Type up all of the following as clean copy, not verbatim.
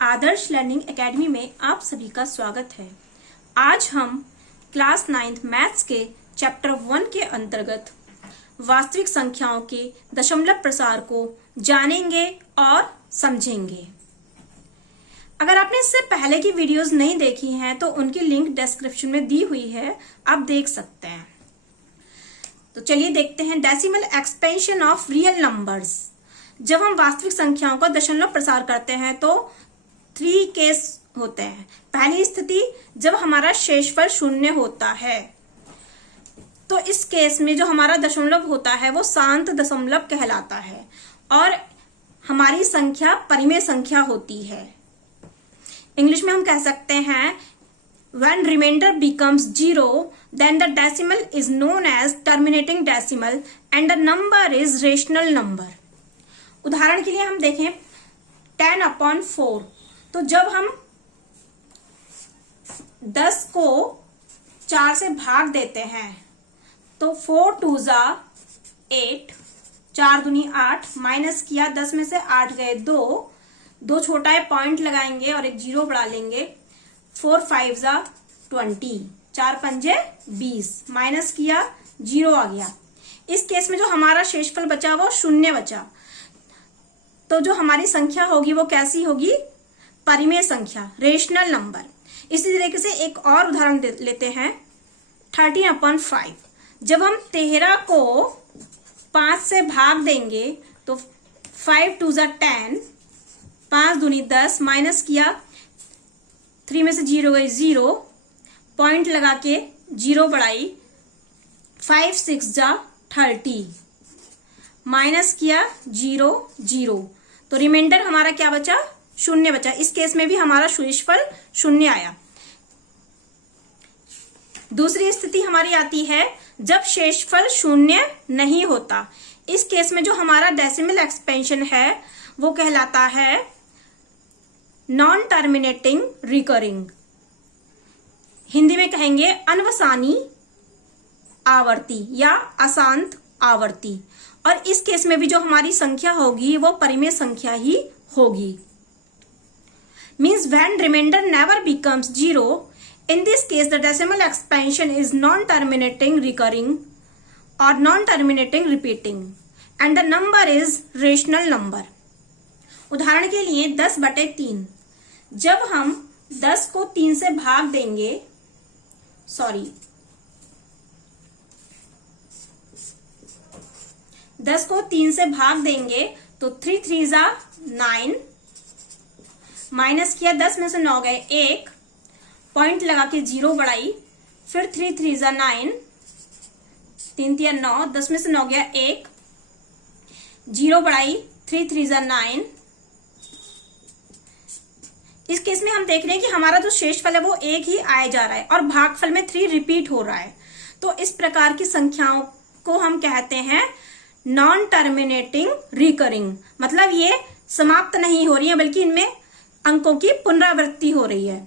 आदर्श learning academy में आप सभी का स्वागत है। आज हम क्लास 9th मैथ्स के चैप्टर 1 के अंतर्गत वास्तविक संख्याओं के दशमलव प्रसार को जानेंगे और समझेंगे। अगर आपने इससे पहले की वीडियोस नहीं देखी हैं तो उनकी लिंक डिस्क्रिप्शन में दी हुई है, आप देख सकते हैं। तो चलिए देखते हैं decimal expansion of real numbers. जब हम वास्तविक संख्याओं का दशमलव प्रसार करते हैं तो 3 केस होते हैं। पहली स्थिति जब हमारा शेषफल 0 होता है, तो इस केस में जो हमारा दशमलव होता है वो शांत दशमलव कहलाता है और हमारी संख्या परिमेय संख्या होती है। इंग्लिश में हम कह सकते हैं when remainder becomes 0 then the decimal is known as terminating decimal and the number is rational number। उदाहरण के लिए हम देखें 10/4। तो जब हम 10 को 4 से भाग देते हैं तो 4 2 8, 4 दूनी 8, माइनस किया 10 में से 8 गए 2 छोटा है पॉइंट लगाएंगे और एक 0 बढ़ा लेंगे। 4 5 20, 4 पंजे 20, माइनस किया 0 आ गया। इस केस में जो हमारा शेषफल बचा वो 0 बचा। तो जो हमारी संख्या होगी वो कैसी होगी? परिमेय संख्या, रेशनल नंबर। इसी तरीके से एक और उदाहरण लेते हैं 13/5। जब हम 13 को 5 से भाग देंगे तो 5 2 10, 5 दूनी 10, माइनस किया 3 में से 0 गई 0, पॉइंट लगा के 0 बढ़ाई, 5 6 30, माइनस किया 0 0। तो रिमाइंडर हमारा क्या बचा? 0 बचा। इस केस में भी हमारा शेषफल 0 आया। दूसरी स्थिति हमारी आती है जब शेषफल 0 नहीं होता। इस केस में जो हमारा डेसिमल एक्सपेंशन है वो कहलाता है नॉन टर्मिनेटिंग रिकरिंग। हिंदी में कहेंगे अनवसानी आवर्ती या अशांत आवर्ती। और इस केस में भी जो हमारी संख्या होगी वो परिमेय संख्या ही होगी। Means when reminder never becomes 0, in this case the decimal expansion is non-terminating recurring or non-terminating repeating and the number is rational number। उदाहरण के लिए 10/3। जब हम 10 को 3 से भाग देंगे, 10 को 3 से भाग देंगे तो 3 3 9, माइनस किया 10 में से 9 गए 1, पॉइंट लगा के 0 बढ़ाई, फिर 3 3 9, 3 3 9, 10 में से 9 गया 1, 0 बढ़ाई, 3 3 9। इस केस में हम देख रहे हैं कि हमारा जो शेषफल है वो 1 ही आया जा रहा है और भागफल में 3 रिपीट हो रहा है। तो इस प्रकार की संख्याओं को हम कहते हैं नॉन टर्मिनेटिंग रिकरिंग। मतलब ये समाप्त नहीं हो रही है बल्कि इनमें अंकों की पुनरावृत्ति हो रही है।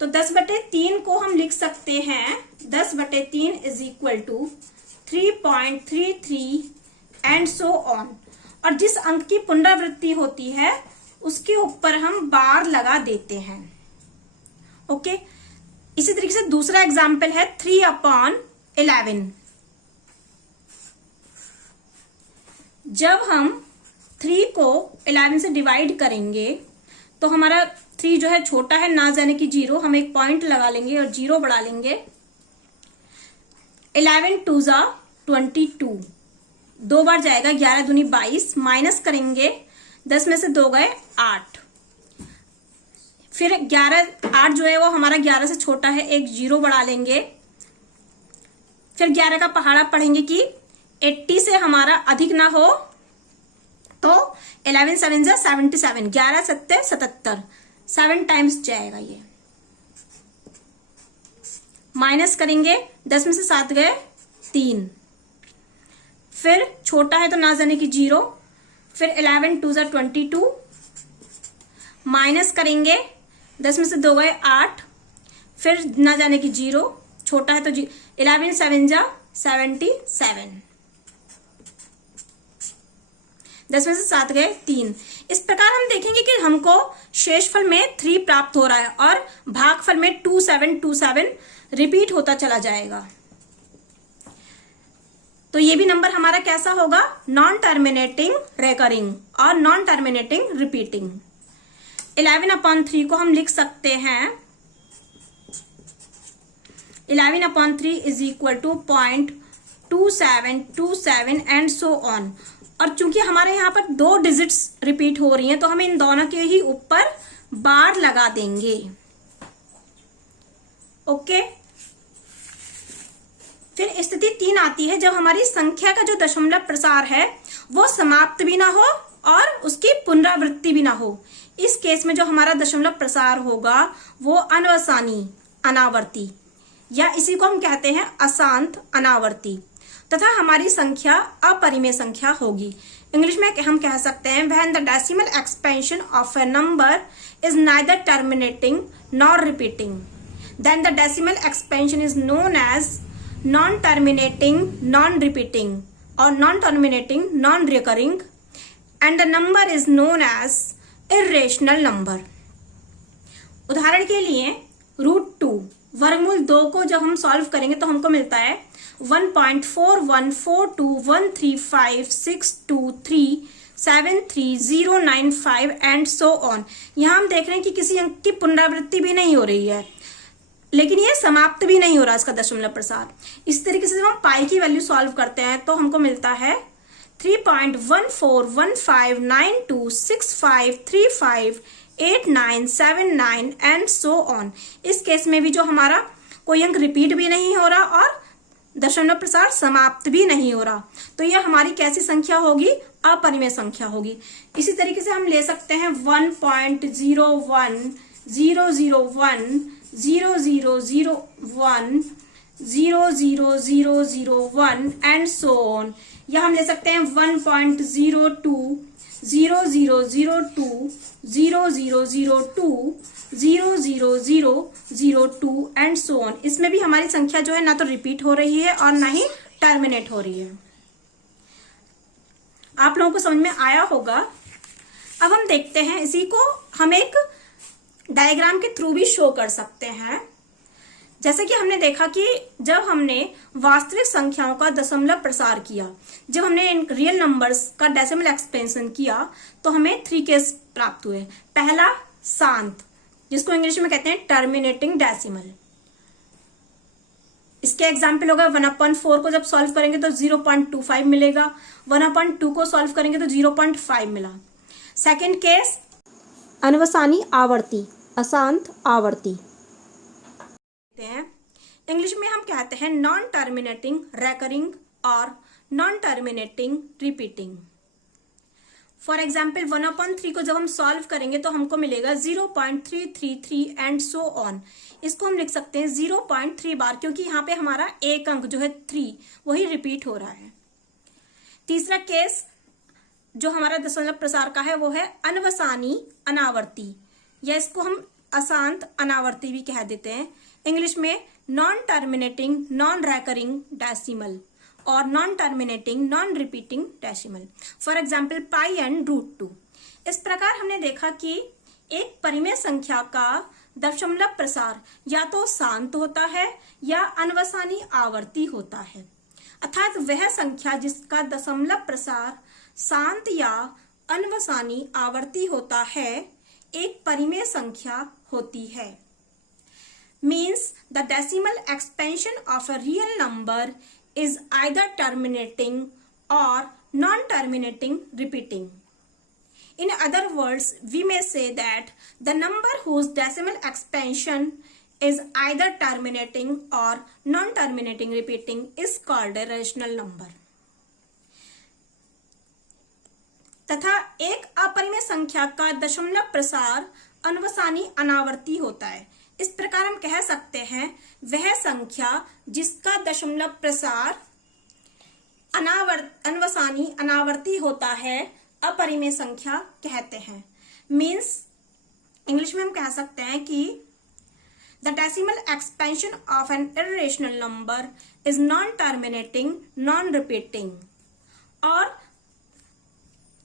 तो 10/3 को हम लिख सकते हैं 10/3 is equal to 3.33 and so on. और जिस अंक की पुनरावृत्ति होती है उसके ऊपर हम बार लगा देते हैं। ओके, इसी तरीके से दूसरा एग्जाम्पल है 3/11। जब हम 3 को 11 से डिवाइड करेंगे तो हमारा 3 जो है छोटा है, ना जाने की 0, हम एक पॉइंट लगा लेंगे और 0 बढ़ा लेंगे। 11 2 22, 2 बार जाएगा, 11 दूनी 22, माइनस करेंगे 10 में से 2 गए 8, फिर 8 जो है वो हमारा 11 से छोटा है, एक 0 बढ़ा लेंगे। फिर 11 का पहाड़ा पढ़ेंगे कि 80 से हमारा अधिक ना हो तो 11 7 77, 11 7 77, 7 टाइम्स जाएगा ये। माइनस करेंगे 10 में से 7 गए 3, फिर छोटा है तो ना जाने की 0, फिर 11 2 22, माइनस करेंगे 10 में से 2 गए 8, फिर ना जाने की 0, छोटा है तो 11 7 77। 10 में से 7 गए 3। इस प्रकार हम देखेंगे कि हमको शेषफल में 3 प्राप्त हो रहा है और भागफल में 2 7 2 7 रिपीट होता चला जाएगा। तो ये भी नंबर हमारा कैसा होगा, नॉन टर्मिनेटिंग रेकरिंग और नॉन टर्मिनेटिंग रिपीटिंग। 11/3 को हम लिख सकते हैं 11/3 is equal to 0.2727 and so on. और चूंकि हमारे यहाँ पर 2 डिजिट्स रिपीट हो रही हैं तो हम इन दोनों के ही ऊपर बार लगा देंगे। ओके, फिर स्थिति 3 आती है जब हमारी संख्या का जो दशमलव प्रसार है वो समाप्त भी ना हो और उसकी पुनरावृत्ति भी ना हो। इस केस में जो हमारा दशमलव प्रसार होगा वो अनवसानी अनावर्ती या इसी को हम कहते हैं अशांत अनावर्ती तथा हमारी संख्या अपरिमेय संख्या होगी। इंग्लिश में हम कह सकते हैं when the decimal expansion of a number is neither terminating nor repeating then the decimal expansion is known as non terminating non repeating और non terminating non recurring and the number is known as irrational number. उदाहरण के लिए √2 वर्गमूल 2 को जब हम solve करेंगे तो हमको मिलता है 1.4142135623730995 एंड सो ऑन। यहाँ हम देख रहे हैं कि किसी अंक की पुनरावृत्ति भी नहीं हो रही है लेकिन ये समाप्त भी नहीं हो रहा इसका दशमलव प्रसार। इस तरीके से जब हम पाई की वैल्यू सॉल्व करते हैं तो हमको मिलता है 3.14159265358979 एंड सो ऑन। इस केस में भी जो हमारा कोई अंक रिपीट भी नहीं हो रहा और दशमलव प्रसार समाप्त भी नहीं हो रहा, तो यह हमारी कैसी संख्या होगी, अपरिमेय संख्या होगी। इसी तरीके से हम ले सकते हैं 1.01 001 0001 00001 एंड सो ऑन। या हम ले सकते हैं 1.02 0002 0002 00002 एंड सो ऑन। इसमें भी हमारी संख्या जो है ना तो रिपीट हो रही है और ना ही टर्मिनेट हो रही है। आप लोगों को समझ में आया होगा। अब हम देखते हैं, इसी को हम एक डायग्राम के थ्रू भी शो कर सकते हैं। जैसे कि हमने देखा कि जब हमने वास्तविक संख्याओं का दशमलव प्रसार किया, जब हमने रियल नंबर्स का डेसिमल एक्सपेंशन किया तो हमें 3 केस प्राप्त हुए। पहला शांत, जिसको इंग्लिश में कहते हैं टर्मिनेटिंग डेसिमल। इसके एग्जाम्पल होगा 1/4 को जब सॉल्व करेंगे तो 0.25 मिलेगा, 1/2 को सॉल्व करेंगे तो 0.5 मिला। सेकेंड केस अनवसानी आवर्ती, अशांत आवर्ती। इंग्लिश में हम कहते हैं नॉन टर्मिनेटिंग रेकरिंग और non terminating repeating. For example 1/3 को जब हम सॉल्व करेंगे तो हमको मिलेगा 0.333 एंड सो ऑन। इसको हम लिख सकते हैं 0.3 बार, क्योंकि यहाँ पे हमारा एक अंक जो है 3 वही रिपीट हो रहा है। तीसरा केस जो हमारा दशमलव प्रसार का है वो है अनवसानी अनावर्ती, या इसको हम अशांत अनावर्ती भी कह देते हैं। इंग्लिश में non terminating non recurring decimal और non terminating non repeating decimal. For example pi and √2। इस प्रकार हमने देखा कि एक परिमेय संख्या का दशमलव प्रसार या तो शांत होता है या अनवसानी आवर्ती होता है, अर्थात वह संख्या जिसका दशमलव प्रसार शांत या अनवसानी आवर्ती होता है एक परिमेय संख्या होती है। Means the decimal expansion of a real number is either terminating or non-terminating repeating. In other words, we may say that the number whose decimal expansion is either terminating or non-terminating repeating is called a rational number. तथा एक अपरिमेय संख्या का दशमलव प्रसार अनवसानी अनावर्ती होता है। इस प्रकार हम कह सकते हैं वह संख्या जिसका दशमलव प्रसार अनवसानी अनावर्ती होता है अपरिमेय संख्या कहते हैं। मीन्स इंग्लिश में हम कह सकते हैं कि the decimal expansion of an irrational number is non terminating non repeating, और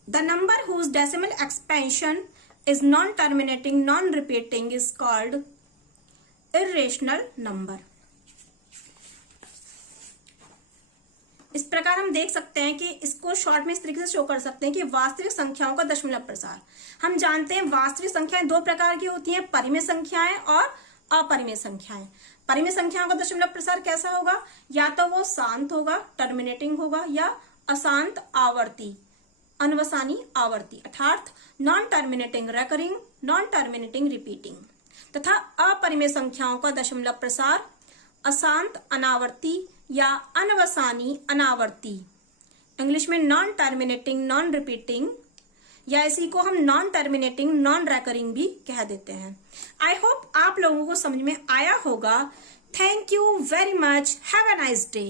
the number whose decimal expansion is non-terminating, non-repeating is called irrational number. इस प्रकार हम देख सकते हैं कि इसको शॉर्ट में इस तरीके से शो कर सकते हैं कि वास्तविक संख्याओं का दशमलव प्रसार। हम जानते हैं वास्तविक संख्याएं दो प्रकार की होती हैं, परिमेय संख्याएं और अपरिमेय संख्याएं। परिमेय संख्याओं का दशमलव प्रसार कैसा होगा? या तो वो शांत होगा, टर्मिनेटिंग होगा, या अशांत आवर्ती, अनवसानी आवर्ती, अर्थात non terminating recurring, non terminating repeating. तथा अपरिमेय संख्याओं का दशमलव प्रसार अशांत अनावर्ती या अनवसानी अनावर्ती, इंग्लिश में नॉन टर्मिनेटिंग नॉन रिपीटिंग, या इसी को हम नॉन टर्मिनेटिंग नॉन रेकरिंग भी कह देते हैं। आई होप आप लोगों को समझ में आया होगा। Thank you very much. Have a nice day.